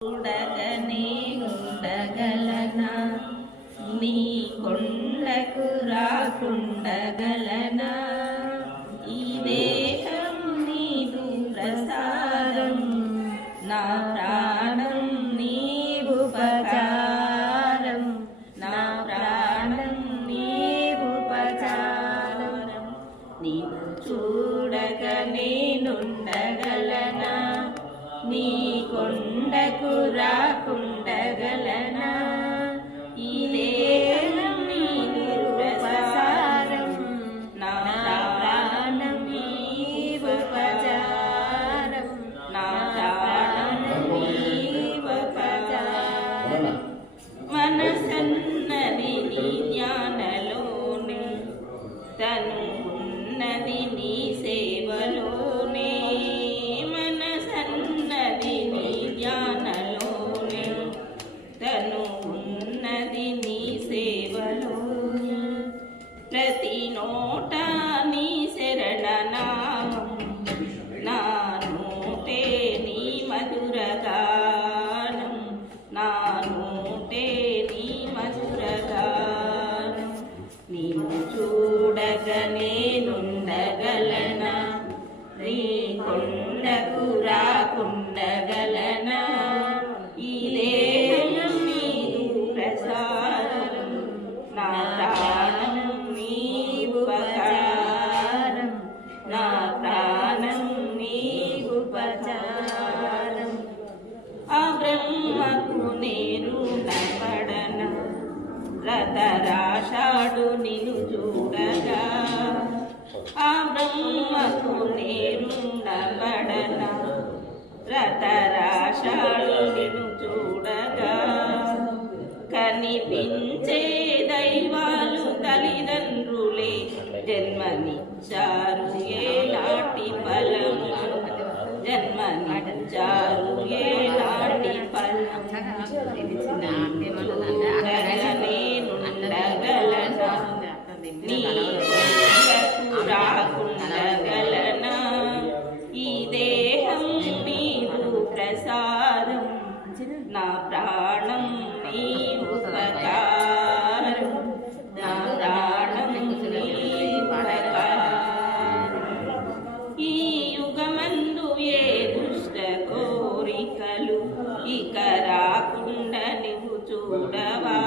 చూడగనే ఉండగలనా నీ కొండకు రాకుండగలనా ఈ దేహం నీదు ప్రసాదం నా ప్రాణం నీవుపకారం నా ప్రాణం నీవుపకారం నీవు చూడగనే నుండగలనా నీ కొండకు రాకుండగలనా ఈ దేహం నీదు ప్రసారం నా ప్రాణం నీవుపచారం నా ప్రాణం నీవుపచారం మనసన్నది నీ జ్ఞానలోనే తను ఉన్నది నీ సేవలోనే ప్రతి నోట నీ శరణనామం నా నోటే నీ మధురగానం నా నోటే నీ మధురగానం నీవు చూడగనే నుండగలనా నీ కొండకు రాకుండగలనా ఈ దేహం నీదు ప్రసారం నా ప్రాణం నీవుపకారం నా ప్రాణం నీవుపచారం ఆ బ్రహ్మకు నేను నపడన రతరాషాడు నిన్ను చూడగా ఆ బ్రహ్మకు నేను నపడన రతరాషాడు నిన్ను చూడగా కనిపించే దైవాలు తల్లిదండ్రులే జన్మనిచ్చారు ఏనాటి ఫలము జన్మనిచ్చారు ఏనాటి ఫలము నేనుండగలనా నీ కొండకు రాకుండగలనా ఈ దేహం నీవు ప్రసారం నా ప్రాణం నీవుపకారం నా ప్రాణం నీవుపకారం ఈ యుగమందు ఏ దుష్ట కోరికలు ఇక రాకుండా నువ్వు చూడవా